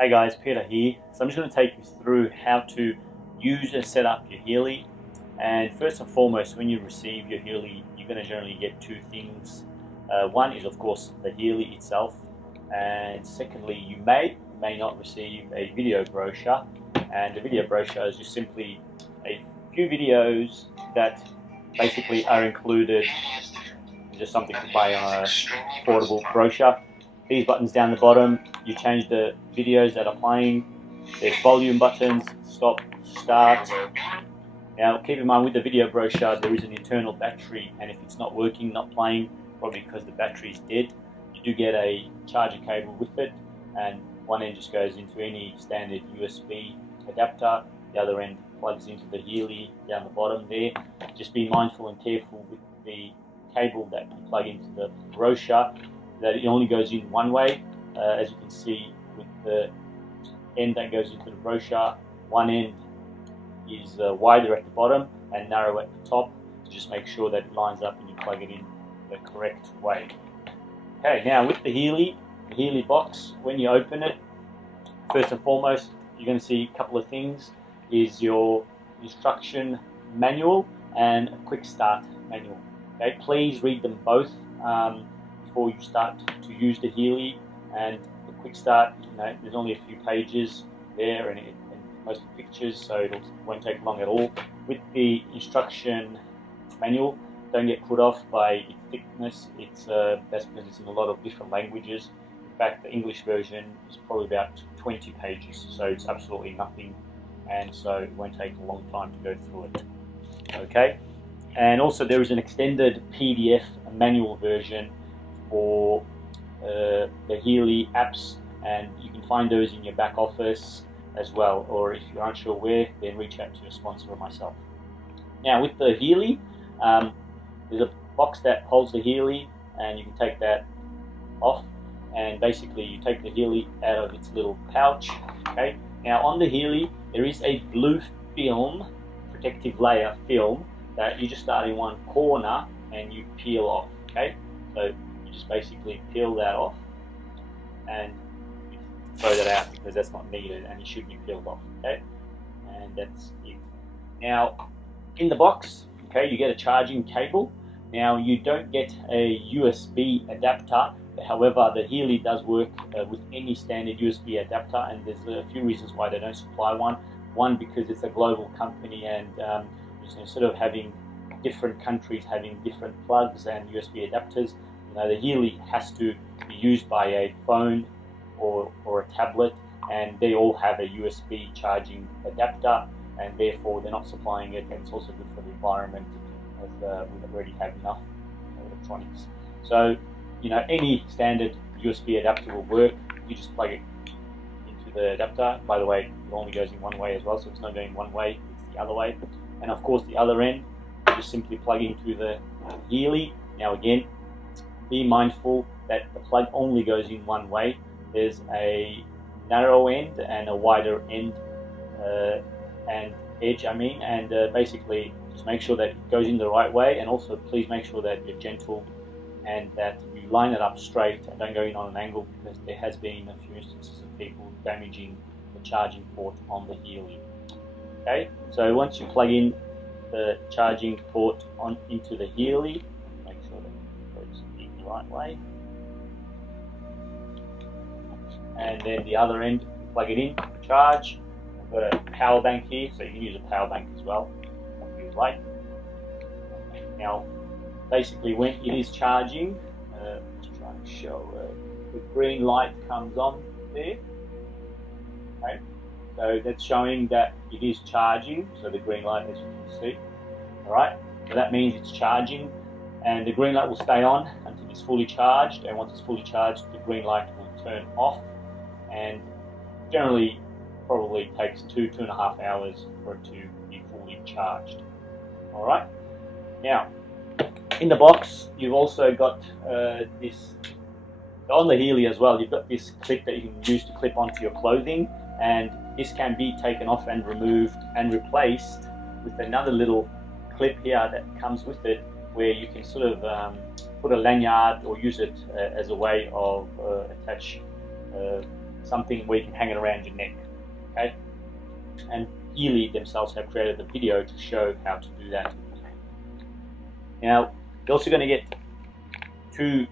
Hey guys, Peter here. So I'm just going to take you through how to use and set up your Healy. And first and foremost, when you receive your Healy, you're going to generally get two things. One is of course the Healy itself, and secondly, you may not receive a video brochure. And the video brochure is just simply a few videos that basically are included, just something to buy on a portable brochure. These buttons down the bottom, you change the videos that are playing. There's volume buttons, stop, start. Now keep in mind with the video brochure there is an internal battery, and if it's not working, not playing, probably because the battery is dead, you do get a charger cable with it, and one end just goes into any standard USB adapter, the other end plugs into the Healy down the bottom there. Just be mindful and careful with the cable that you plug into the brochure, that it only goes in one way. As you can see with the end that goes into the brochure, one end is wider at the bottom and narrow at the top. So just make sure that it lines up and you plug it in the correct way. Okay, now with the Healy box, when you open it, first and foremost you're going to see a couple of things. Is your instruction manual and a quick start manual. Okay, please read them both before you start to use the Healy. And the quick start, there's only a few pages there, and most of the pictures, so it won't take long at all. With the instruction manual, don't get put off by its thickness. That's because it's in a lot of different languages. In fact, the English version is probably about 20 pages, so it's absolutely nothing, and so it won't take a long time to go through it. Okay, and also there is an extended PDF manual version for the Healy apps, and you can find those in your back office as well, or if you're unsure where, then reach out to your sponsor or myself. Now with the Healy, there's a box that holds the Healy, and you can take that off, and basically you take the Healy out of its little pouch. Okay, now on the Healy there is a blue film, protective layer film, that you just start in one corner and you peel off. Okay, so you just basically peel that off and throw that out because that's not needed and it should be peeled off. Okay, and that's it. Now in the box, okay, you get a charging cable. Now you don't get a USB adapter. However, the Healy does work with any standard USB adapter, and there's a few reasons why they don't supply one. One, because it's a global company, and instead of having different countries having different plugs and USB adapters, the Healy has to be used by a phone or a tablet, and they all have a USB charging adapter, and therefore they're not supplying it, and it's also good for the environment, as we already have enough electronics. So any standard USB adapter will work. You just plug it into the adapter. By the way, it only goes in one way as well, so it's not going one way, it's the other way. And of course the other end, you just simply plug into the Healy. Now again, be mindful that the plug only goes in one way. There's a narrow end and a wider end and edge, and basically just make sure that it goes in the right way, and also please make sure that you're gentle and that you line it up straight and don't go in on an angle, because there has been a few instances of people damaging the charging port on the Healy. Okay, so once you plug in the charging port into the Healy, make sure that it goes in the right way, and then the other end, plug it in, charge. I've got a power bank here, so you can use a power bank as well if you like. Now basically when it is charging, just trying to show, the green light comes on there. Okay, so that's showing that it is charging, so the green light, as you can see. Alright, so that means it's charging, and the green light will stay on until it's fully charged, and once it's fully charged the green light will turn off, and generally probably takes 2.5 hours for it to be fully charged. Alright, now in the box you've also got this, on the Healy as well, you've got this clip that you can use to clip onto your clothing, and this can be taken off and removed and replaced with another little clip here that comes with it, where you can sort of put a lanyard or use it as a way of attach something where you can hang it around your neck. Okay, and Healy themselves have created the video to show how to do that. Now you're also going to get 2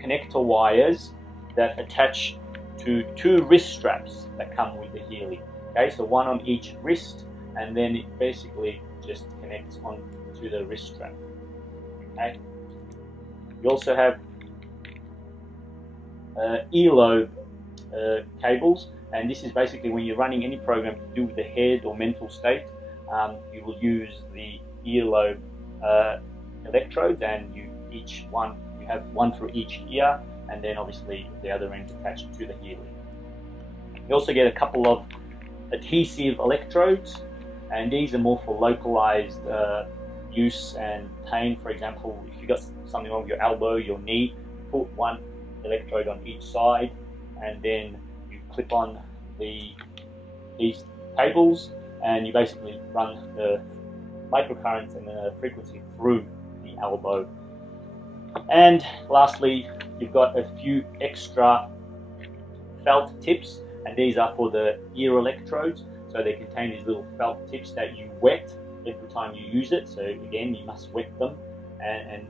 connector wires that attach to 2 wrist straps that come with the Healy. Okay, so one on each wrist, and then it basically just connects on to the wrist strap. Okay, you also have earlobe cables, and this is basically when you're running any program to do with the head or mental state. You will use the earlobe electrodes, and you have one for each ear, and then obviously the other end attached to the Healy. You also get a couple of adhesive electrodes, and these are more for localized use and pain. For example, if you've got something wrong with your elbow, your knee, put one electrode on each side, and then you clip on these cables, and you basically run the microcurrents and the frequency through the elbow. And lastly, you've got a few extra felt tips, and these are for the ear electrodes. So they contain these little felt tips that you wet every time you use it. So again, you must wet them, and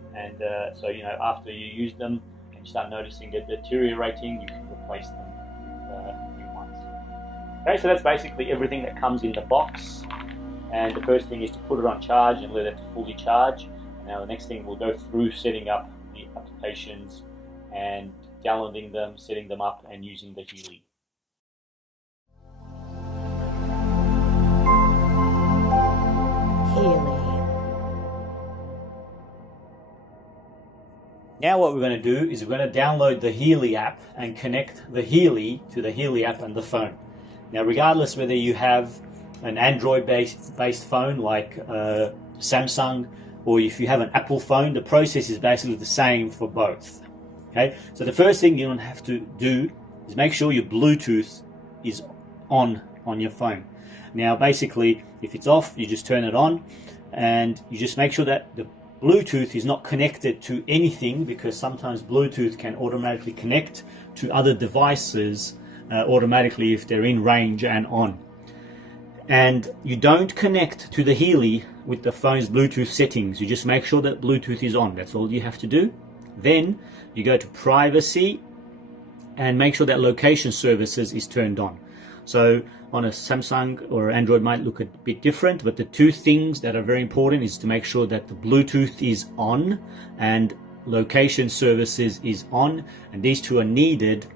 so after you use them and you start noticing it deteriorating, you can replace them with new ones. Okay, so that's basically everything that comes in the box. And the first thing is to put it on charge and let it fully charge. Now the next thing, we'll go through setting up the applications and downloading them, setting them up, and using the Healy. Now what we're going to do is we're going to download the Healy app and connect the Healy to the Healy app and the phone. Now regardless whether you have an Android-based phone like Samsung, or if you have an Apple phone, the process is basically the same for both. Okay, so the first thing you have to do is make sure your Bluetooth is on your phone. Now basically, if it's off, you just turn it on, and you just make sure that the Bluetooth is not connected to anything, because sometimes Bluetooth can automatically connect to other devices automatically if they're in range and on. And you don't connect to the Healy with the phone's Bluetooth settings. You just make sure that Bluetooth is on. That's all you have to do. Then you go to privacy and make sure that location services is turned on. So on a Samsung or Android might look a bit different, but the 2 things that are very important is to make sure that the Bluetooth is on and location services is on, and these 2 are needed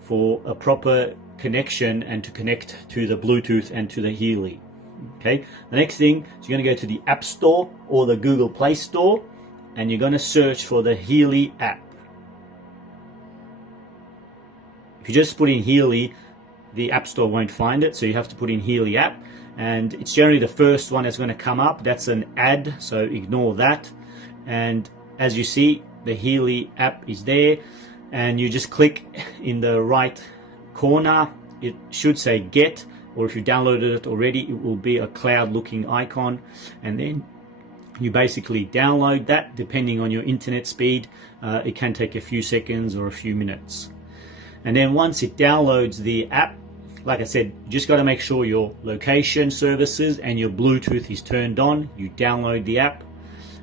for a proper connection and to connect to the Bluetooth and to the Healy. Okay, the next thing is you're going to go to the App Store or the Google Play Store, and you're going to search for the Healy app. If you just put in Healy, the App Store won't find it, so you have to put in Healy app, and it's generally the first one that's going to come up. That's an ad, so ignore that. And as you see, the Healy app is there, and you just click in the right corner. It should say get, or if you downloaded it already, it will be a cloud looking icon, and then you basically download that. Depending on your internet speed, it can take a few seconds or a few minutes. And then once it downloads the app, like I said, you just got to make sure your location services and your Bluetooth is turned on. You download the app,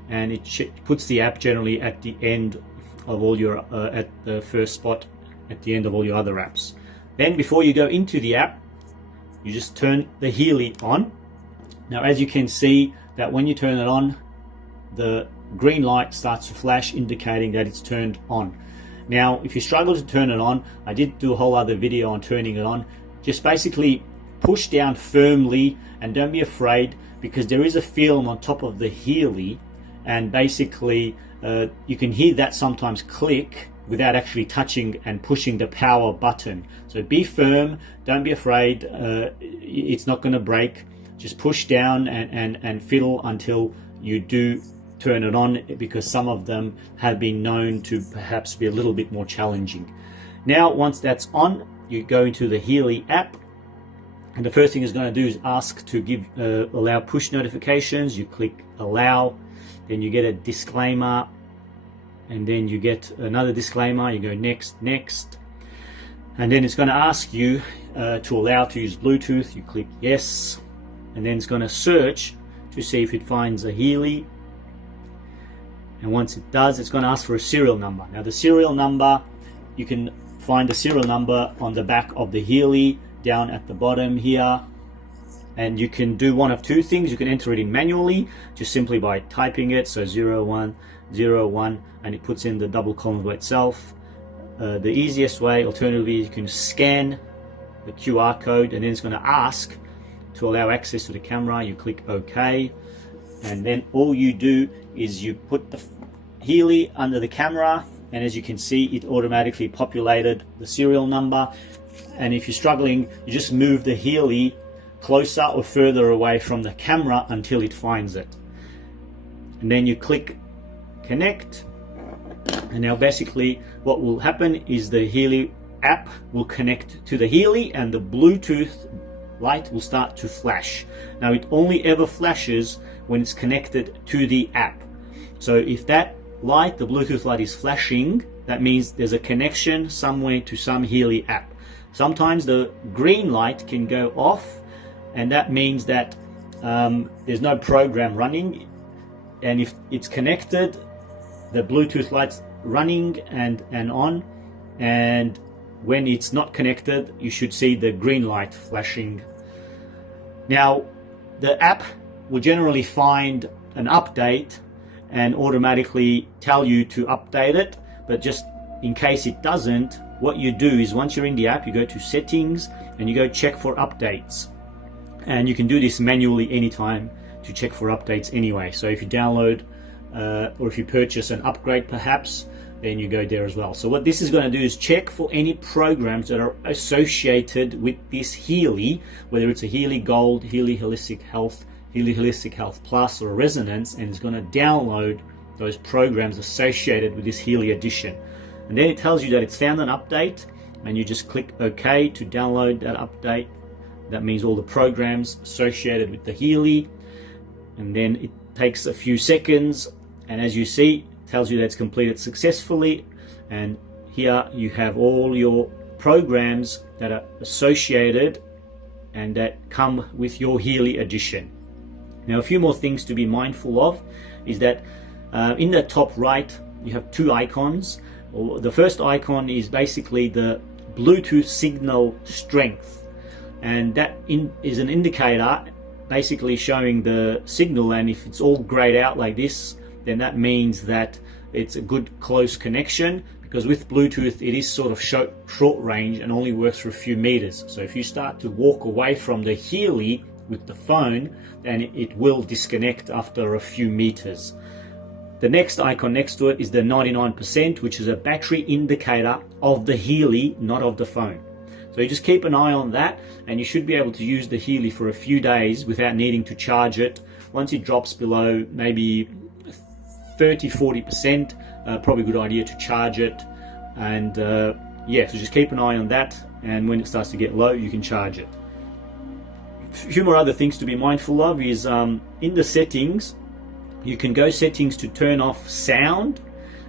and it puts the app generally at the end of all your at the first spot at the end of all your other apps. Then before you go into the app, you just turn the Healy on. Now as you can see that when you turn it on, the green light starts to flash indicating that it's turned on. Now if you struggle to turn it on, I did do a whole other video on turning it on. Just basically push down firmly and don't be afraid, because there is a film on top of the Healy, and basically you can hear that sometimes click without actually touching and pushing the power button. So be firm, don't be afraid, it's not going to break. Just push down and fiddle until you do turn it on, because some of them have been known to perhaps be a little bit more challenging. Now once that's on, you go into the Healy app, and the first thing it's going to do is ask to allow push notifications. You click allow, then you get a disclaimer, and then you get another disclaimer. You go next, next, And then it's going to ask you to allow to use Bluetooth. You click yes, and then it's going to search to see if it finds a Healy. And once it does, it's going to ask for a serial number. Now the serial number, you can find the serial number on the back of the Healy down at the bottom here. And you can do one of two things. You can enter it in manually, just simply by typing it, so 0101, and it puts in the double columns by itself. The easiest way, alternatively, you can scan the QR code, and then it's going to ask to allow access to the camera. You click OK, and then all you do is you put the Healy under the camera, and as you can see, it automatically populated the serial number. And if you're struggling, you just move the Healy closer or further away from the camera until it finds it, and then you click connect. And now basically what will happen is the Healy app will connect to the Healy, and the Bluetooth light will start to flash. Now it only ever flashes when it's connected to the app. So if that light, the Bluetooth light, is flashing, that means there's a connection somewhere to some Healy app. Sometimes the green light can go off, and that means that there's no program running. And if it's connected, the Bluetooth light's running and on, and when it's not connected, you should see the green light flashing. Now the app will generally find an update and automatically tell you to update it, but just in case it doesn't, what you do is once you're in the app, you go to settings and you go check for updates. And you can do this manually anytime to check for updates anyway. So if you download or if you purchase an upgrade perhaps, then you go there as well. So what this is going to do is check for any programs that are associated with this Healy, whether it's a Healy Gold, Healy Holistic Health, Healy Holistic Health Plus, or Resonance, and it's going to download those programs associated with this Healy edition. And then it tells you that it's found an update, and you just click OK to download that update. That means all the programs associated with the Healy, and then it takes a few seconds, and as you see, it tells you that it's completed successfully. And here you have all your programs that are associated and that come with your Healy edition. Now a few more things to be mindful of is that in the top right you have two icons. The first icon is basically the Bluetooth signal strength, and that is an indicator basically showing the signal, and if it's all grayed out like this, then that means that it's a good close connection, because with Bluetooth it is sort of short range and only works for a few meters. So if you start to walk away from the Healy with the phone, then it will disconnect after a few meters. The next icon next to it is the 99%, which is a battery indicator of the Healy, not of the phone. So you just keep an eye on that, and you should be able to use the Healy for a few days without needing to charge it. Once it drops below maybe 30-40%, probably a good idea to charge it. And yeah, so just keep an eye on that, and when it starts to get low, you can charge it. A few more other things to be mindful of is in the settings, you can go settings to turn off sound,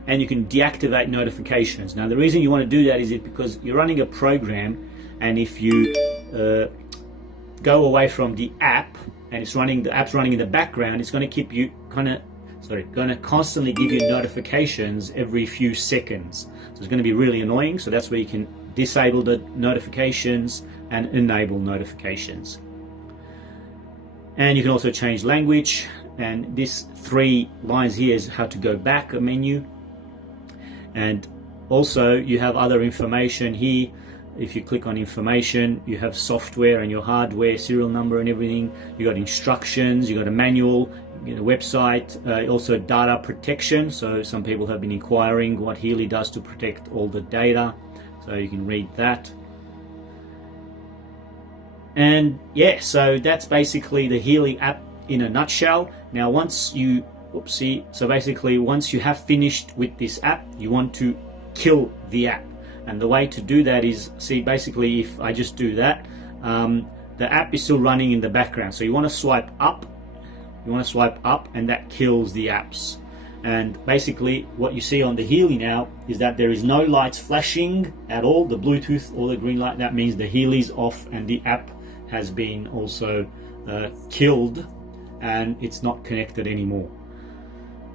and you can deactivate notifications. Now the reason you want to do that is because you're running a program, and if you go away from the app and the app's running in the background, it's going to keep you going to constantly give you notifications every few seconds. So it's going to be really annoying. So that's where you can disable the notifications and enable notifications. And you can also change language, and this 3 lines here is how to go back a menu. And also you have other information here. If you click on information, you have software and your hardware, serial number and everything. You got instructions, you got a manual, you get a website, also data protection. So some people have been inquiring what Healy does to protect all the data. So you can read that. And yeah, so that's basically the Healy app in a nutshell. Now once you once you have finished with this app, you want to kill the app. And the way to do that is, basically if I just do that, the app is still running in the background. So you want to swipe up, and that kills the apps. And basically what you see on the Healy now is that there is no lights flashing at all, the Bluetooth or the green light. That means the Healy's off and the app has been also killed and it's not connected anymore.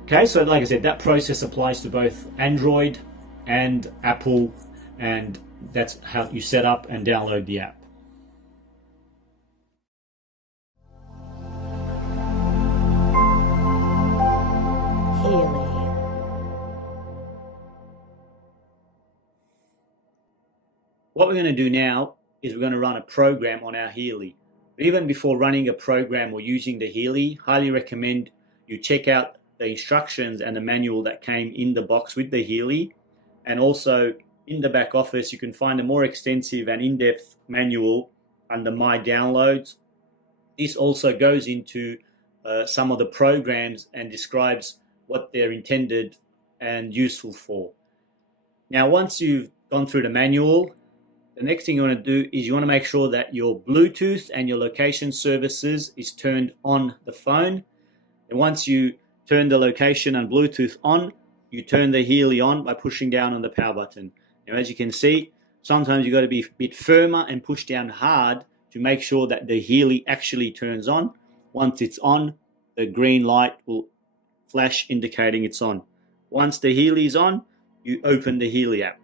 Okay, so like I said, that process applies to both Android and Apple, and that's how you set up and download the app. Healy. What we're going to do now is we're going to run a program on our Healy. But even before running a program or using the Healy, highly recommend you check out the instructions and the manual that came in the box with the Healy. And also in the back office, you can find a more extensive and in-depth manual under My Downloads. This also goes into some of the programs and describes what they're intended and useful for. Now, once you've gone through the manual, the next thing you want to do is you want to make sure that your Bluetooth and your location services is turned on the phone. And once you turn the location and Bluetooth on, you turn the Healy on by pushing down on the power button. Now, as you can see, sometimes you've got to be a bit firmer and push down hard to make sure that the Healy actually turns on. Once it's on, the green light will flash indicating it's on. Once the Healy is on, you open the Healy app.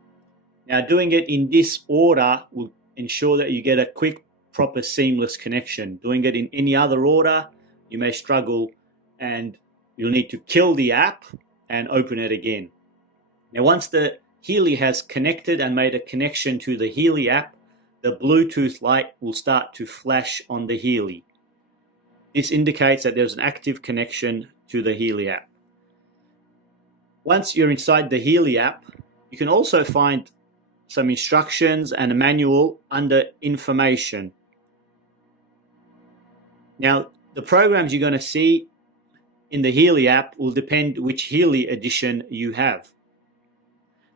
Now, doing it in this order will ensure that you get a quick, proper, seamless connection. Doing it in any other order, you may struggle and you'll need to kill the app and open it again. Now, once the Healy has connected and made a connection to the Healy app, the Bluetooth light will start to flash on the Healy. This indicates that there's an active connection to the Healy app. Once you're inside the Healy app, you can also find some instructions and a manual under information. Now, the programs you're going to see in the Healy app will depend which Healy edition you have.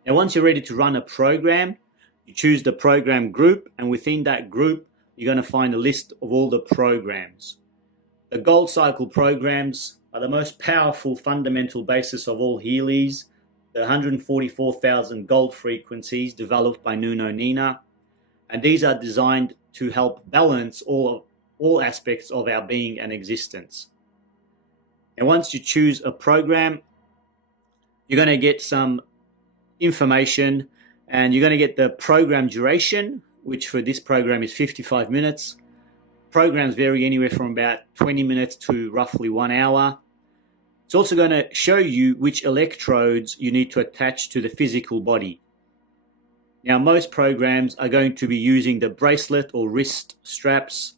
Now, once you're ready to run a program, you choose the program group, and within that group, you're going to find a list of all the programs. The Gold Cycle programs are the most powerful fundamental basis of all Healys, the 144,000 gold frequencies developed by Nuno Nina, and these are designed to help balance all aspects of our being and existence. And once you choose a program, you're going to get some information, and you're going to get the program duration, which for this program is 55 minutes. Programs vary anywhere from about 20 minutes to roughly 1 hour. It's also going to show you which electrodes you need to attach to the physical body. Now, most programs are going to be using the bracelet or wrist straps.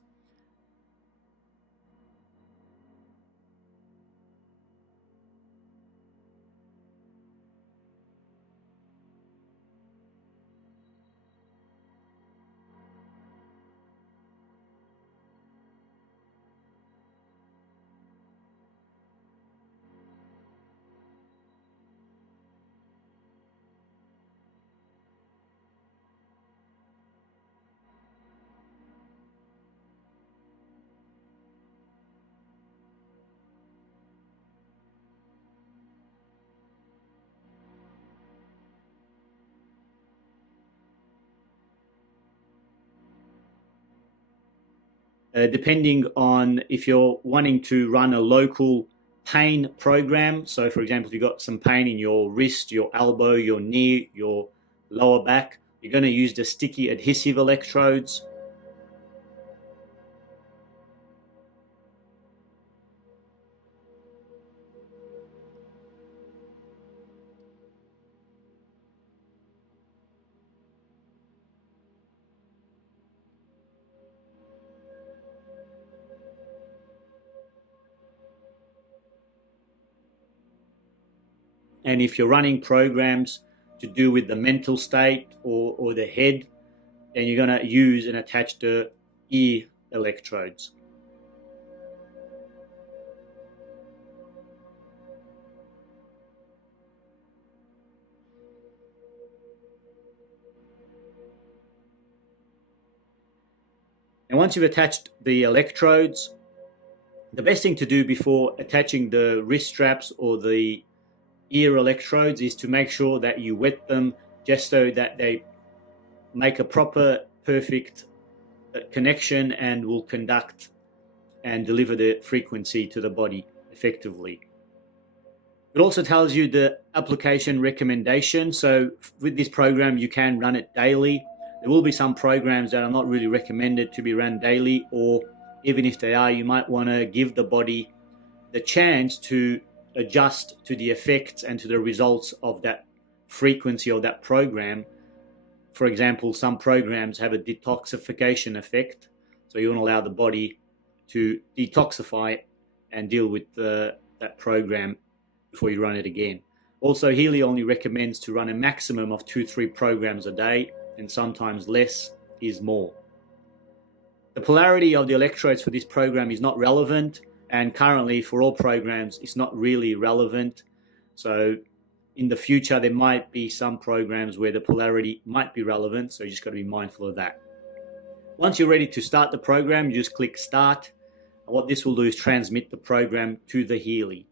Depending on if you're wanting to run a local pain program. So for example, if you've got some pain in your wrist, your elbow, your knee, your lower back, you're going to use the sticky adhesive electrodes. And if you're running programs to do with the mental state or the head, then you're going to use and attach the ear electrodes. And once you've attached the electrodes, the best thing to do before attaching the wrist straps or the ear electrodes is to make sure that you wet them just so that they make a proper, perfect connection and will conduct and deliver the frequency to the body effectively. It also tells you the application recommendation. So with this program, you can run it daily. There will be some programs that are not really recommended to be run daily, or even if they are, you might want to give the body the chance to adjust to the effects and to the results of that frequency of that program. For example, some programs have a detoxification effect, so you want to allow the body to detoxify and deal with that program before you run it again. Also, Healy only recommends to run a maximum of 2-3 programs a day, and sometimes less is more. The polarity of the electrodes for this program is not relevant, and currently for all programs it's not really relevant. So in the future there might be some programs where the polarity might be relevant, so you just got to be mindful of that. Once you're ready to start the program, you just click start, and what this will do is transmit the program to the Healy.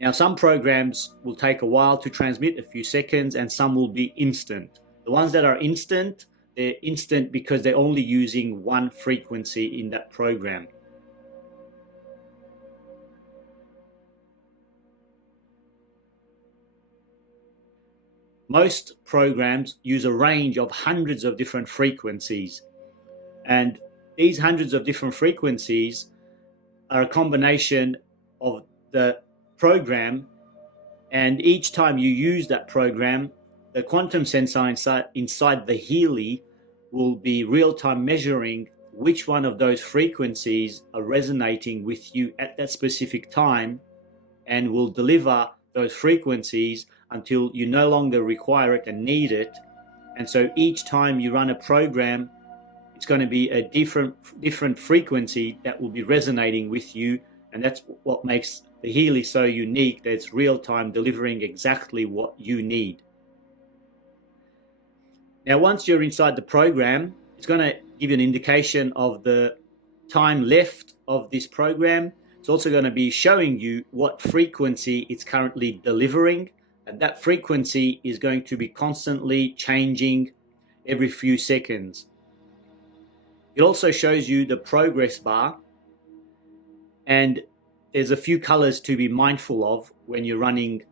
Now, some programs will take a while to transmit, a few seconds, and some will be instant. The ones that are instant, they're instant because they're only using one frequency in that program. Most programs use a range of hundreds of different frequencies, and these hundreds of different frequencies are a combination of the program, and each time you use that program, the quantum sensor inside the Healy will be real-time measuring which one of those frequencies are resonating with you at that specific time, and will deliver those frequencies until you no longer require it and need it. And so each time you run a program, it's going to be a different frequency that will be resonating with you, and that's what makes the Healy so unique, that it's real-time delivering exactly what you need. Now, once you're inside the program, it's going to give you an indication of the time left of this program. It's also going to be showing you what frequency it's currently delivering, and that frequency is going to be constantly changing every few seconds. It also shows you the progress bar, and there's a few colors to be mindful of when you're running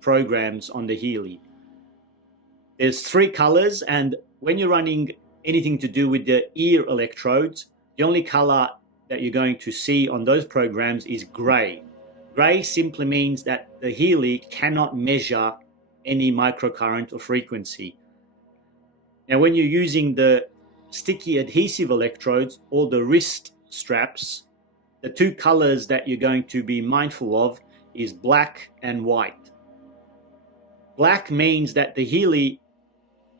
programs on the Healy. There's 3 colors, and when you're running anything to do with the ear electrodes, the only color that you're going to see on those programs is gray. Gray simply means that the Healy cannot measure any microcurrent or frequency. Now, when you're using the sticky adhesive electrodes or the wrist straps, the 2 colors that you're going to be mindful of is black and white. Black means that the Healy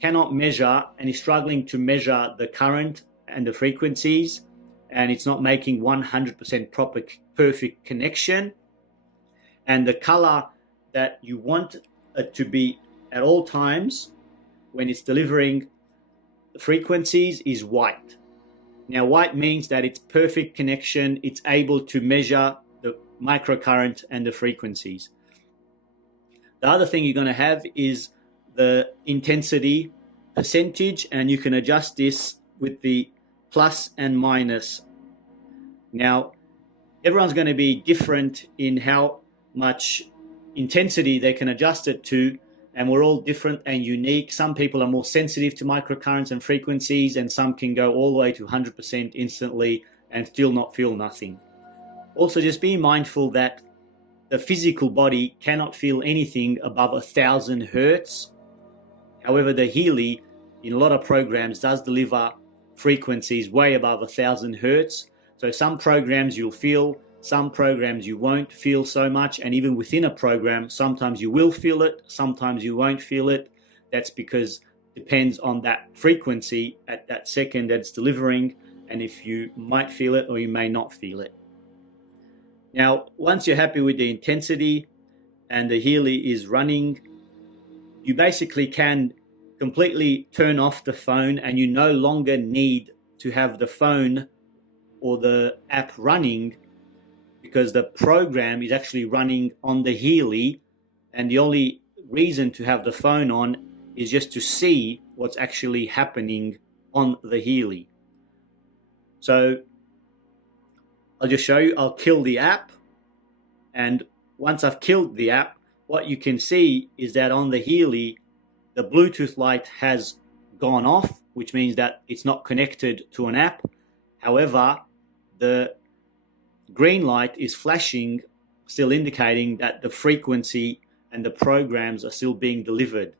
cannot measure and is struggling to measure the current and the frequencies, and it's not making 100% proper, perfect connection. And the color that you want it to be at all times when it's delivering the frequencies is white. Now, white means that it's perfect connection. It's able to measure the microcurrent and the frequencies. The other thing you're going to have is the intensity percentage, and you can adjust this with the plus and minus. Now, everyone's going to be different in how much intensity they can adjust it to, and we're all different and unique. Some people are more sensitive to microcurrents and frequencies, and some can go all the way to 100% instantly and still not feel nothing. Also, just be mindful that the physical body cannot feel anything above 1,000 hertz. However, the Healy, in a lot of programs, does deliver frequencies way above 1,000 hertz. So some programs you'll feel, some programs you won't feel so much, and even within a program, sometimes you will feel it, sometimes you won't feel it. That's because it depends on that frequency at that second that it's delivering, and if you might feel it or you may not feel it. Now, once you're happy with the intensity and the Healy is running, you basically can completely turn off the phone, and you no longer need to have the phone or the app running, because the program is actually running on the Healy and the only reason to have the phone on is just to see what's actually happening on the Healy. So I'll just show you. I'll kill the app, and once I've killed the app, what you can see is that on the Healy, the Bluetooth light has gone off, which means that it's not connected to an app. However, the green light is flashing, still indicating that the frequency and the programs are still being delivered.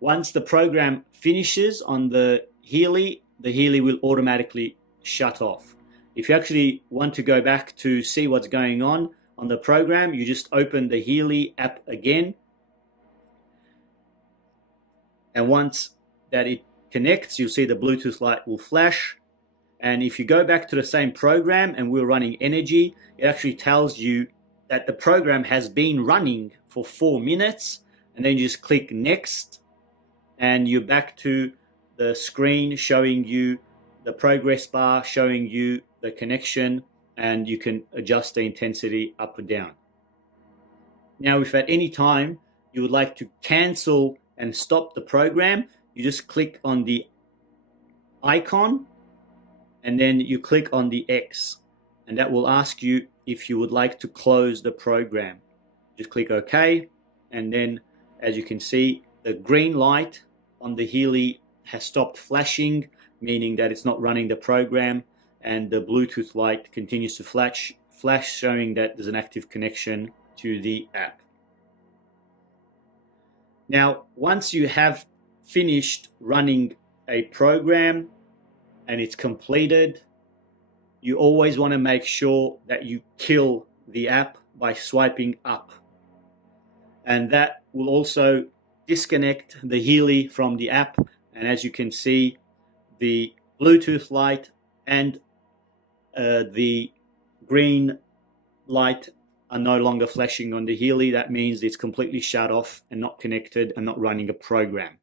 Once the program finishes on the Healy will automatically shut off. If you actually want to go back to see what's going on the program, you just open the Healy app again. And once that it connects, you'll see the Bluetooth light will flash. And if you go back to the same program and we're running energy, it actually tells you that the program has been running for 4 minutes. And then you just click next, and you're back to the screen showing you the progress bar, showing you the connection, and you can adjust the intensity up or down. Now, if at any time you would like to cancel and stop the program, you just click on the icon and then you click on the X, and that will ask you if you would like to close the program. Just click OK, and then as you can see, the green light on the Healy has stopped flashing, meaning that it's not running the program, and the Bluetooth light continues to flash, showing that there's an active connection to the app. Now, once you have finished running a program and it's completed, you always want to make sure that you kill the app by swiping up. And that will also disconnect the Healy from the app. And as you can see, the Bluetooth light and the green light are no longer flashing on the Healy. That means it's completely shut off and not connected and not running a program.